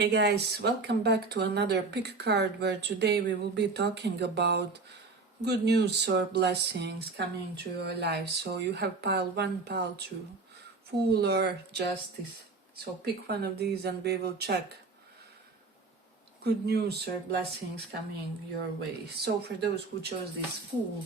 Hey guys, welcome back to another pick card where today we will be talking about good news or blessings coming to your life. So you have pile 1, pile 2, Fool or Justice. So pick one of these and we will check good news or blessings coming your way. So for those who chose this Fool,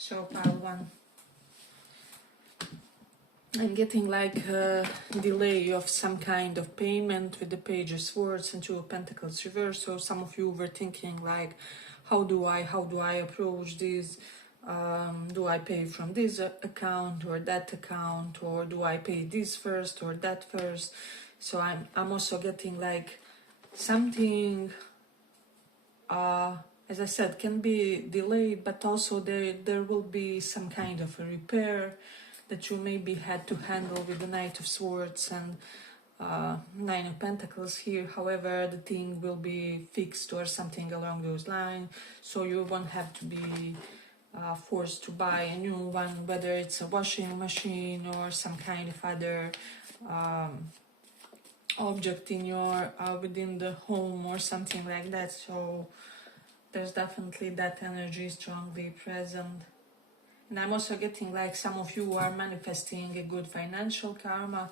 so pile 1. I'm getting like a delay of some kind of payment with the Page of Swords and Two of Pentacles reverse. So some of you were thinking like, how do I approach this? Do I pay from this account or that account, or do I pay this first or that first? So I'm also getting like something, as I said, can be delayed, but also there will be some kind of a repair that you maybe had to handle with the Knight of Swords and Nine of Pentacles here. However, the thing will be fixed or something along those lines, so you won't have to be forced to buy a new one, whether it's a washing machine or some kind of other object in your within the home or something like that. So there's definitely that energy strongly present. And I'm also getting like some of you are manifesting a good financial karma.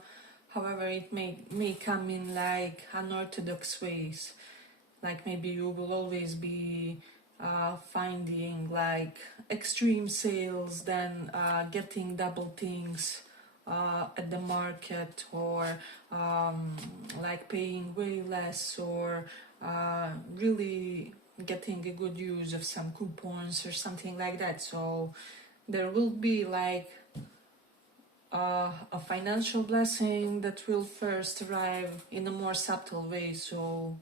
However, it may come in like unorthodox ways. Like maybe you will always be finding like extreme sales, then getting double things at the market, or like paying way less, or really getting a good use of some coupons or something like that. So there will be like a financial blessing that will first arrive in a more subtle way. So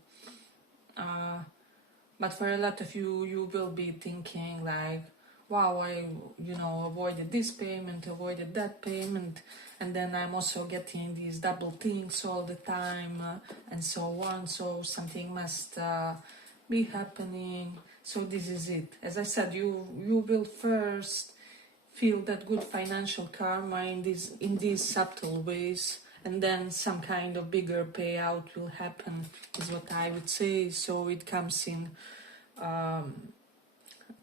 but for a lot of you, you will be thinking like, wow, I avoided this payment, avoided that payment, and then I'm also getting these double things all the time, and so on. So something must be happening. So this is it. As I said, you will first feel that good financial karma in these subtle ways, and then some kind of bigger payout will happen, is what I would say. So it comes in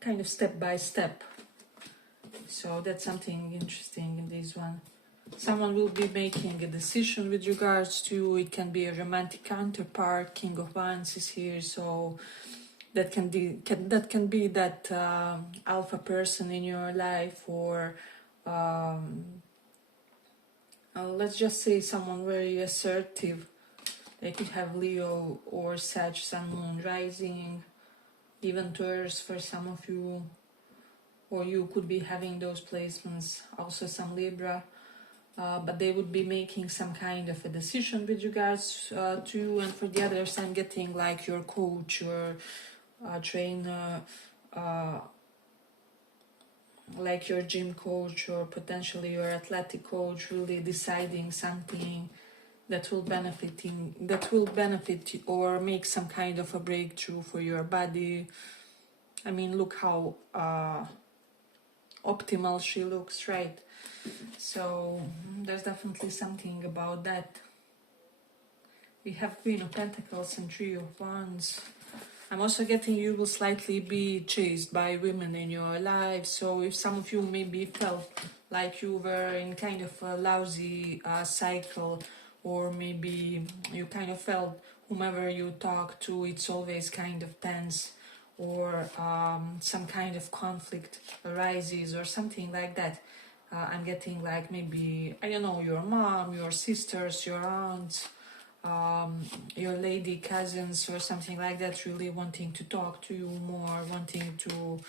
kind of step by step. So that's something interesting in this one. Someone will be making a decision with regards to, it can be a romantic counterpart. King of Wands is here, so that can be that alpha person in your life, or let's just say someone very assertive. They could have Leo or Sag Sun Moon rising, even Taurus for some of you, or you could be having those placements, also some Libra. But they would be making some kind of a decision with regards to, and for the others I'm getting like your coach, your trainer, like your gym coach, or potentially your athletic coach, really deciding something that will benefit or make some kind of a breakthrough for your body. I mean, look how optimal she looks, right? So there's definitely something about that. We have Queen of Pentacles and Three of Wands. I'm also getting you will slightly be chased by women in your life. So if some of you maybe felt like you were in kind of a lousy cycle, or maybe you kind of felt whomever you talk to, it's always kind of tense, or some kind of conflict arises or something like that. I'm getting like maybe, I don't know, your mom, your sisters, your aunts, your lady cousins or something like that really wanting to talk to you more, wanting to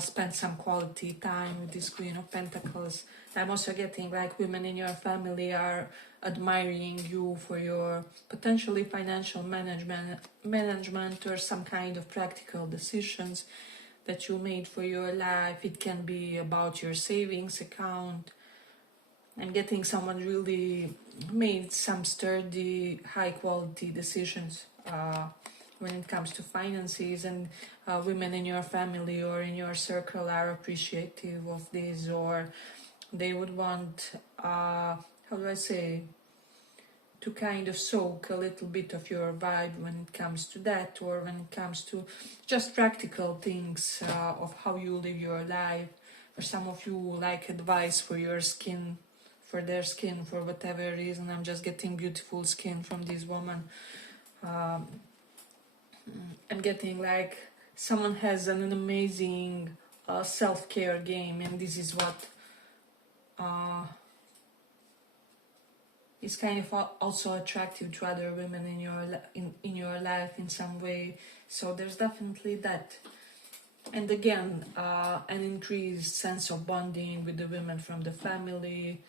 spend some quality time with this Queen of Pentacles. I'm also getting like women in your family are admiring you for your potentially financial management or some kind of practical decisions that you made for your life. It can be about your savings account. I'm getting someone really made some sturdy, high quality decisions when it comes to finances, and women in your family or in your circle are appreciative of this, or they would want, how do I say, to kind of soak a little bit of your vibe when it comes to that, or when it comes to just practical things of how you live your life. For some of you, like advice for your skin, for their skin, for whatever reason. I'm just getting beautiful skin from this woman. I'm getting like someone has an amazing self-care game, and this is what is kind of also attractive to other women in your life in some way. So there's definitely that. And again, an increased sense of bonding with the women from the family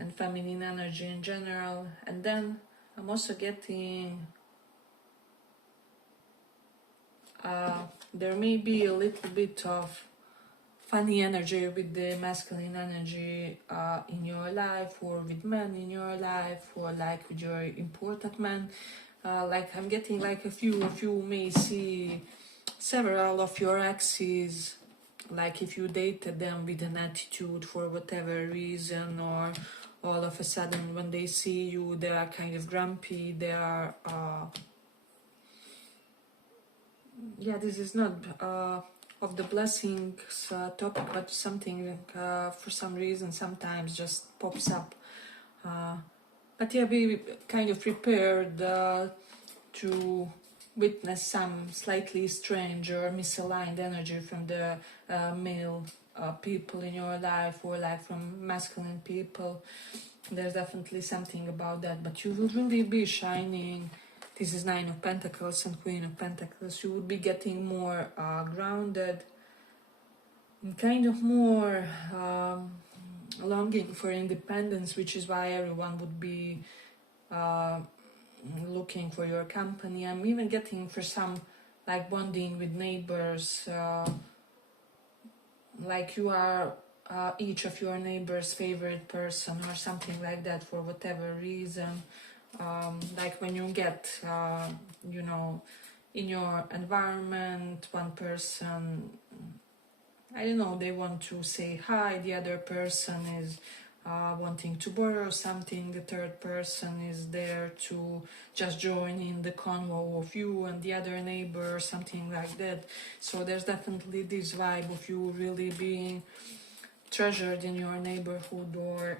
and feminine energy in general. And then I'm also getting there may be a little bit of funny energy with the masculine energy in your life, or with men in your life, or like with your important men. Like I'm getting like a few of you may see several of your exes, like if you dated them with an attitude for whatever reason, or all of a sudden when they see you they are kind of grumpy, they are this is not of the blessings topic, but something for some reason sometimes just pops up. But yeah, be kind of prepared to witness some slightly strange or misaligned energy from the male people in your life, or like from masculine people. There's definitely something about that, but you will really be shining. This is Nine of Pentacles and Queen of Pentacles. You would be getting more grounded and kind of more longing for independence, which is why everyone would be looking for your company. I'm even getting for some like bonding with neighbors, like you are each of your neighbors' favorite person or something like that for whatever reason. Like when you get, in your environment, one person, I don't know, they want to say hi, the other person is wanting to borrow something, the third person is there to just join in the convo of you and the other neighbor, something like that. So there's definitely this vibe of you really being treasured in your neighborhood, or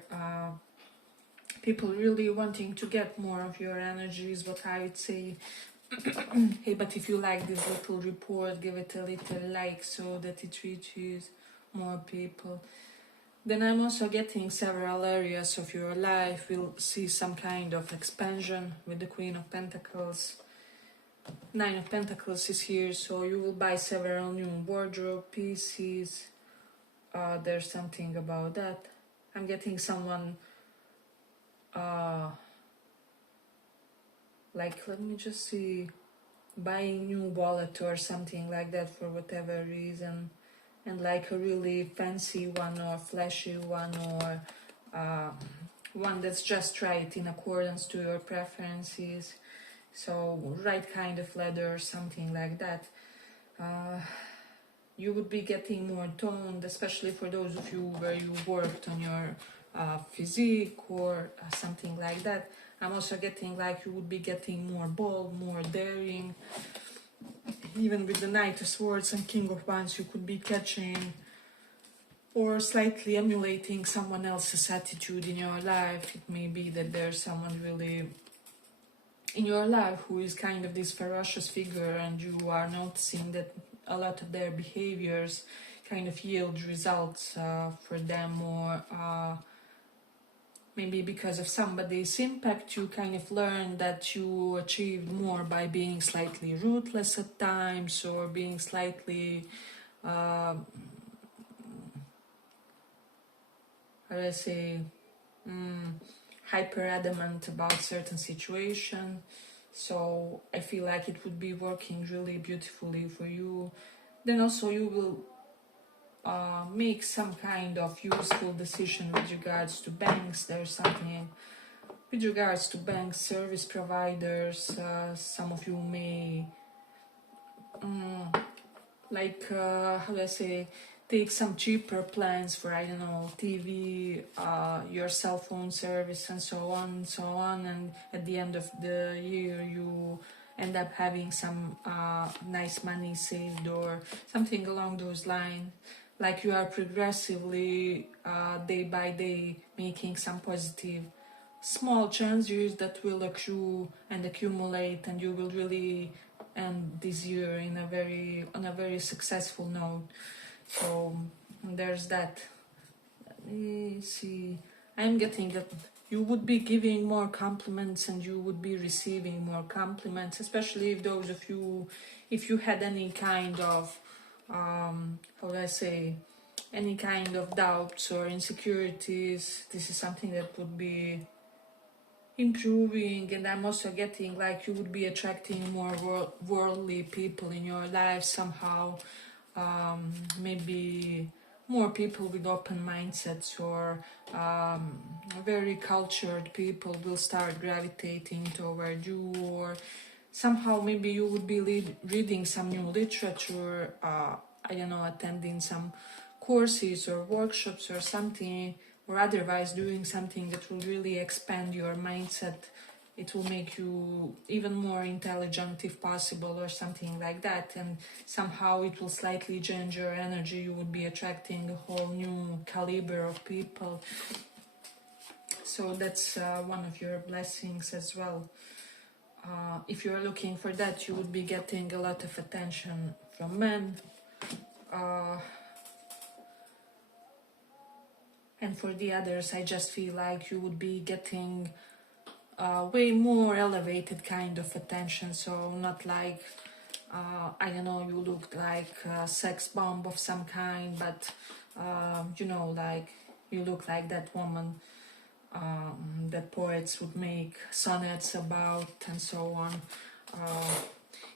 people really wanting to get more of your energy is what I would say. Hey, but if you like this little report, give it a little like so that it reaches more people. Then I'm also getting several areas of your life will see some kind of expansion with the Queen of Pentacles. Nine of Pentacles is here, so you will buy several new wardrobe pieces. There's something about that. I'm getting someone like, let me just see, buying new wallet or something like that for whatever reason, and like a really fancy one or flashy one, or one that's just right in accordance to your preferences. So right kind of leather or something like that. You would be getting more toned, especially for those of you where you worked on your physique or something like that. I'm also getting like you would be getting more bold, more daring. Even with the Knight of Swords and King of Wands, you could be catching or slightly emulating someone else's attitude in your life. It may be that there's someone really in your life who is kind of this ferocious figure, and you are noticing that a lot of their behaviors kind of yield results for them, or maybe because of somebody's impact, you kind of learn that you achieved more by being slightly ruthless at times, or being slightly how do I say, hyper adamant about certain situation. So I feel like it would be working really beautifully for you. Then also you will make some kind of useful decision with regards to banks. There's something with regards to banks, service providers. Some of you may how do I say, take some cheaper plans for, I don't know, TV, your cell phone service, and so on and so on. And at the end of the year, you end up having some nice money saved, or something along those lines. Like you are progressively, day by day, making some positive small changes that will accrue and accumulate, and you will really end this year on a very successful note. So there's that. Let me see. I'm getting that you would be giving more compliments and you would be receiving more compliments, especially if those of you, if you had any kind of how do I say, any kind of doubts or insecurities. This is something that would be improving. And I'm also getting like you would be attracting more worldly people in your life somehow. Maybe more people with open mindsets, or very cultured people will start gravitating toward you, or somehow maybe you would be reading some new literature, I don't know, attending some courses or workshops or something, or otherwise doing something that will really expand your mindset. It will make you even more intelligent if possible, or something like that, and somehow it will slightly change your energy. You would be attracting a whole new caliber of people. So that's one of your blessings as well. If you're looking for that, you would be getting a lot of attention from men. And for the others, I just feel like you would be getting way more elevated kind of attention. So not like, I don't know, you look like a sex bomb of some kind, but you know, like you look like that woman that poets would make sonnets about, and so on.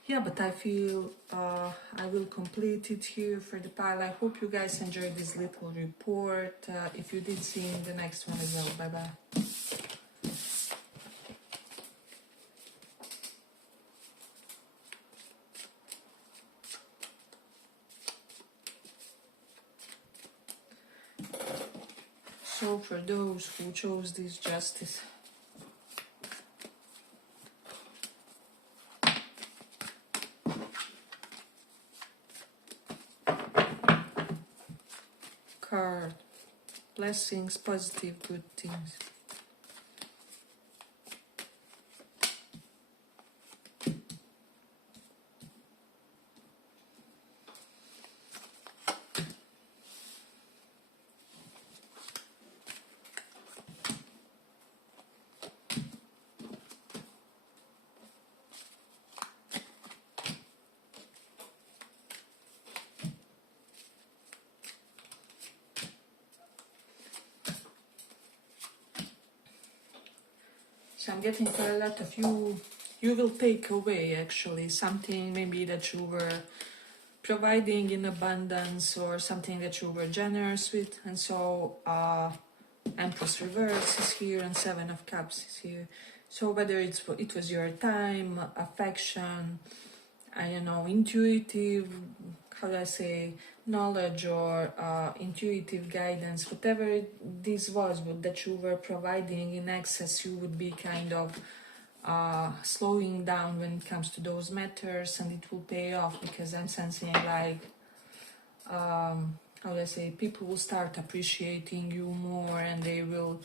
Yeah, but I feel I will complete it here for the pile. I hope you guys enjoyed this little report. If you did, see you in the next one as well. Bye bye. So for those who chose this justice, card, blessings, positive, good things. So I'm getting for a lot of you, you will take away actually something maybe that you were providing in abundance, or something that you were generous with. And so Empress Reverse is here, and Seven of Cups is here. So whether it was your time, affection, I don't know, intuitive, how do I say, knowledge, or intuitive guidance, whatever this was, but that you were providing in excess, you would be kind of slowing down when it comes to those matters, and it will pay off, because I'm sensing like, how do I say, people will start appreciating you more, and they will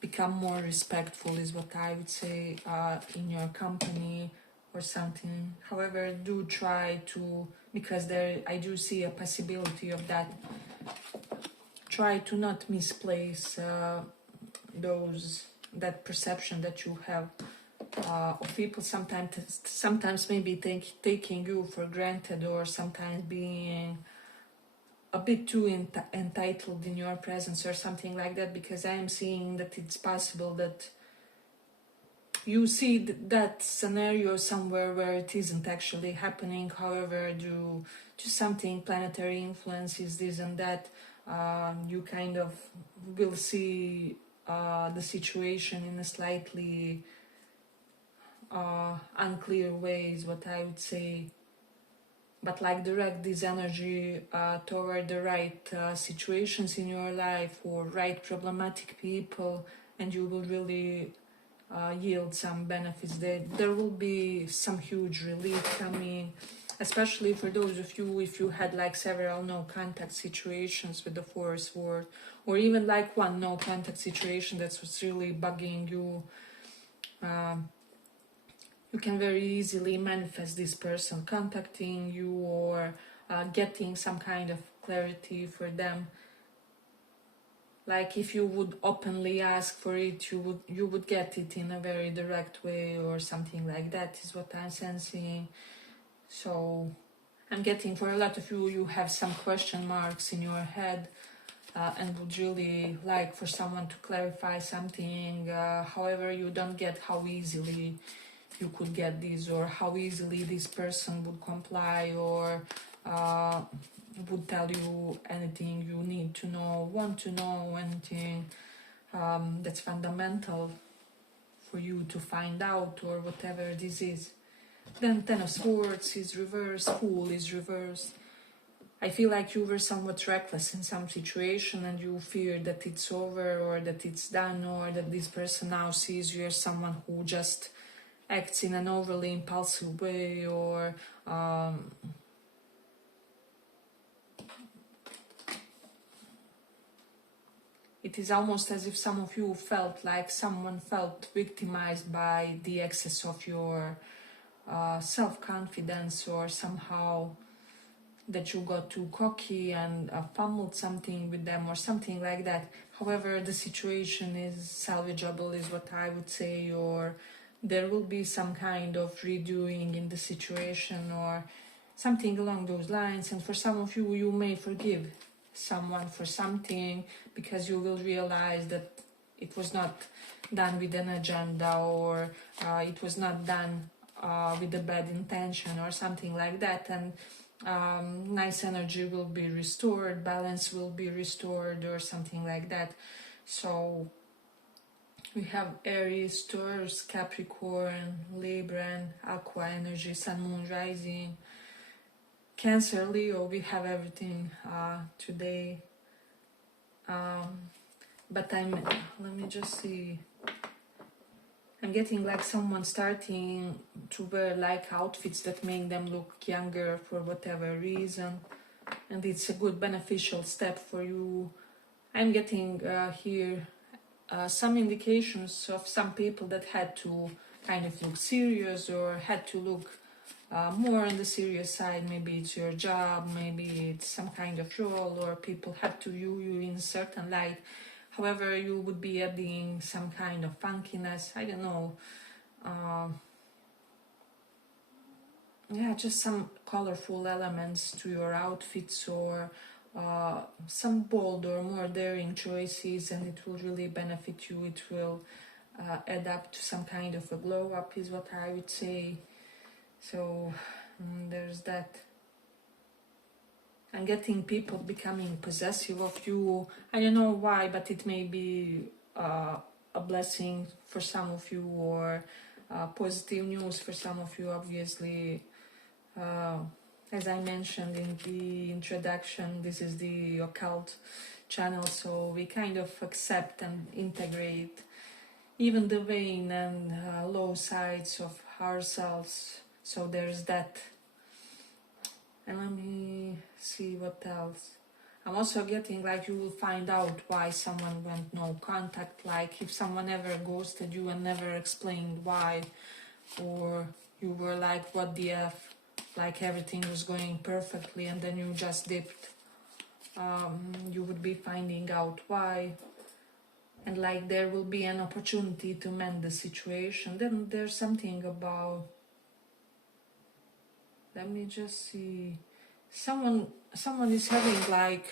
become more respectful, is what I would say, in your company or something. However, do try to, because I do see a possibility of that, try to not misplace that perception that you have of people, sometimes maybe taking you for granted, or sometimes being a bit too entitled in your presence or something like that, because I am seeing that it's possible that you see that scenario somewhere where it isn't actually happening. However, due to something, planetary influences, this and that, you kind of will see the situation in a slightly unclear way, is what I would say. But like direct this energy toward the right situations in your life or right problematic people, and you will really yield some benefits. There will be some huge relief coming, especially for those of you if you had like several no contact situations with the Force Word, or even like one no contact situation that's what's really bugging you. You can very easily manifest this person contacting you, or getting some kind of clarity for them. Like if you would openly ask for it, you would get it in a very direct way, or something like that is what I'm sensing. So I'm getting for a lot of you, you have some question marks in your head, and would really like for someone to clarify something. However, you don't get how easily you could get this, or how easily this person would comply, or would tell you anything you need to know, want to know, anything that's fundamental for you to find out, or whatever this is. Then Ten of Swords is reversed, Fool is reversed. I feel like you were somewhat reckless in some situation, and you fear that it's over, or that it's done, or that this person now sees you as someone who just acts in an overly impulsive way, or it is almost as if some of you felt like someone felt victimized by the excess of your self-confidence, or somehow that you got too cocky and pummeled something with them, or something like that. However, the situation is salvageable, is what I would say, or there will be some kind of redoing in the situation, or something along those lines. And for some of you, you may forgive someone for something, because you will realize that it was not done with an agenda, or it was not done with a bad intention, or something like that. And nice energy will be restored, balance will be restored, or something like that. So we have Aries, Taurus, Capricorn, Libra, and Aqua energy, Sun, Moon, Rising, Cancer, Leo. We have everything today. But let me just see. I'm getting like someone starting to wear like outfits that make them look younger for whatever reason, and it's a good beneficial step for you. I'm getting here some indications of some people that had to kind of look serious, or had to look more on the serious side. Maybe it's your job, maybe it's some kind of role, or people had to view you in a certain light. However, you would be adding some kind of funkiness, I don't know, yeah, just some colorful elements to your outfits, or some bold or more daring choices, and it will really benefit you. It will add up to some kind of a glow up, is what I would say. So there's that. I'm getting people becoming possessive of you. I don't know why, but it may be a blessing for some of you, or positive news for some of you, obviously. As I mentioned in the introduction, this is the occult channel, so we kind of accept and integrate even the vain and low sides of ourselves. So there's that. And let me see what else. I'm also getting like you will find out why someone went no contact, like if someone ever ghosted you and never explained why, or you were like, what the F, like everything was going perfectly and then you just dipped. You would be finding out why. and like there will be an opportunity to mend the situation. Then there's something about, let me just see, someone is having like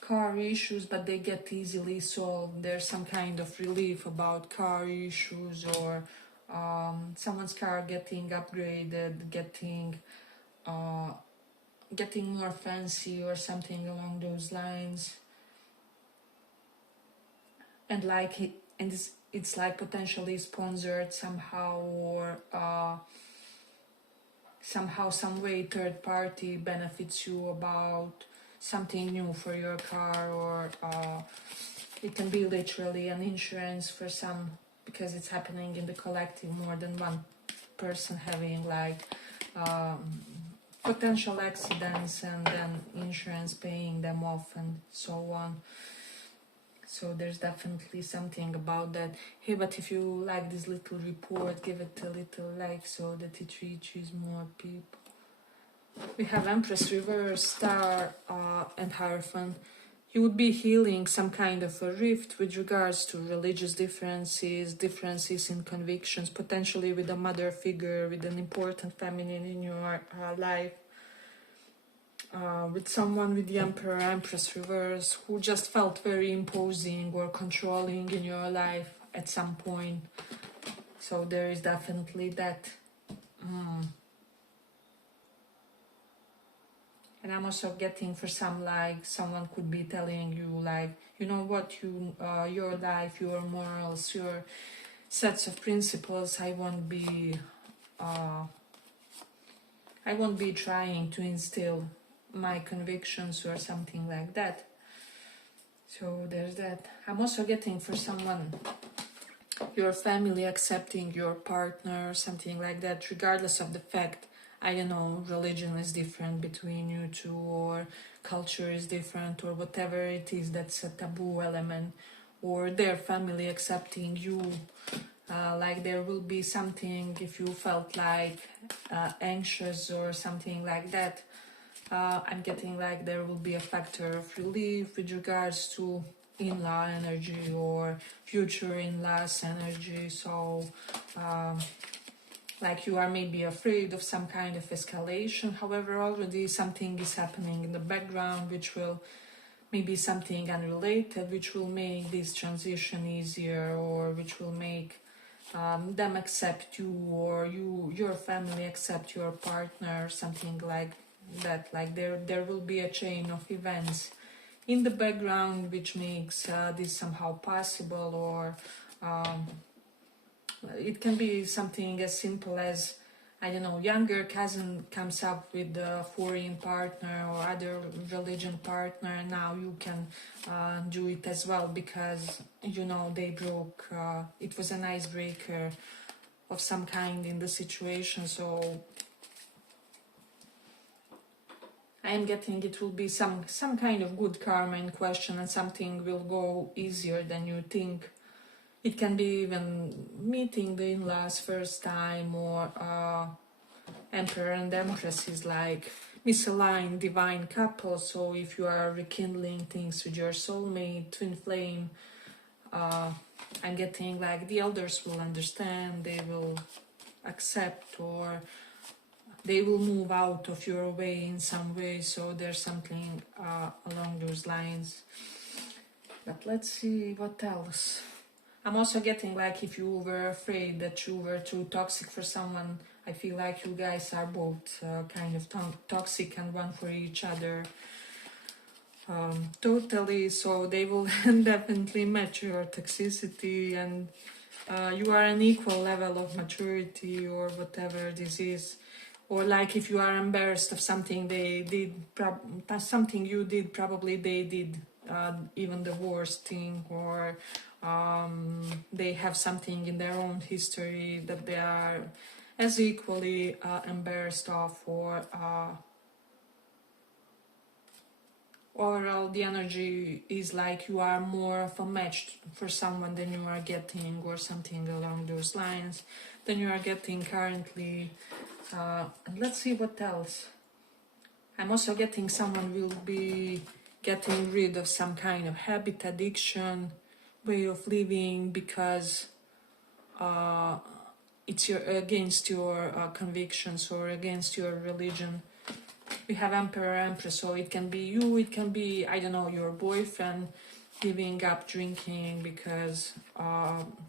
car issues, but they get easily solved. There's some kind of relief about car issues, or someone's car getting upgraded, getting more fancy or something along those lines. And like it's like potentially sponsored somehow, or somehow, some way, third party benefits you about something new for your car, or it can be literally an insurance for some, because it's happening in the collective, more than one person having like potential accidents, and then insurance paying them off and so on. So there's definitely something about that. Hey, but if you like this little report, give it a little like so that it reaches more people. We have Empress Reverse, Star, and Hierophant. You would be healing some kind of a rift with regards to religious differences in convictions, potentially with a mother figure, with an important feminine in your life. With someone with the Emperor, Empress Reverse, who just felt very imposing or controlling in your life at some point. So there is definitely that. And I'm also getting, for some, like someone could be telling you like, you know what, your life, your morals, your sets of principles, I won't be trying to instill my convictions or something like that. So there's that. I'm also getting, for someone, your family accepting your partner, something like that, regardless of the fact, I don't know, religion is different between you two, or culture is different, or whatever it is that's a taboo element, or their family accepting you. Like there will be something, if you felt like anxious or something like that, I'm getting like there will be a factor of relief with regards to in-law energy or future in-laws energy. So like you are maybe afraid of some kind of escalation. However, already something is happening in the background, which will maybe something unrelated, which will make this transition easier, or which will make them accept you, or your family accept your partner, something like that. Like there will be a chain of events in the background which makes this somehow possible, or it can be something as simple as, I don't know, younger cousin comes up with a foreign partner or other religion partner, and now you can do it as well, because you know they broke, it was an icebreaker of some kind in the situation. So I am getting it will be some kind of good karma in question, and something will go easier than you think. It can be even meeting the in-laws first time, or Emperor and Empress is like misaligned divine couple. So if you are rekindling things with your soulmate, twin flame, I'm getting like the elders will understand, they will accept, or they will move out of your way in some way. So there's something along those lines. But let's see what else. I'm also getting like, if you were afraid that you were too toxic for someone, I feel like you guys are both kind of toxic and one for each other. Totally. So they will definitely match your toxicity, and you are an equal level of maturity, or whatever this is. Or like if you are embarrassed of something they did, something you did, probably they did even the worst thing, or they have something in their own history that they are as equally embarrassed of, or overall the energy is like you are more of a match for someone than you are getting, or something along those lines than you are getting currently. And let's see what else. I'm also getting someone will be getting rid of some kind of habit, addiction, way of living because it's against your convictions or against your religion. We have Emperor, Empress, so it can be you, it can be, I don't know, your boyfriend giving up drinking because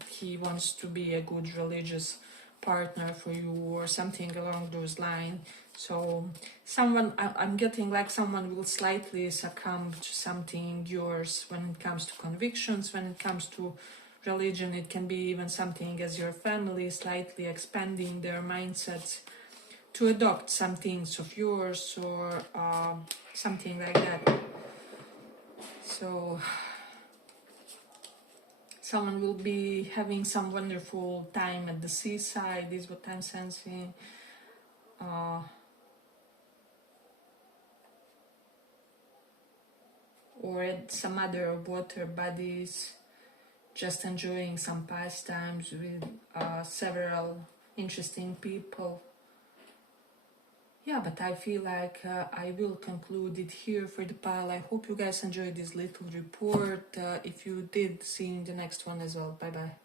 he wants to be a good religious partner for you or something along those lines. So someone, I'm getting like someone will slightly succumb to something yours when it comes to convictions, when it comes to religion. It can be even something as your family slightly expanding their mindsets to adopt some things of yours or something like that. So someone will be having some wonderful time at the seaside, is what I'm sensing. Or at some other water bodies, just enjoying some pastimes with several interesting people. Yeah, but I feel like I will conclude it here for the pile. I hope you guys enjoyed this little report. If you did, see you in the next one as well. Bye bye.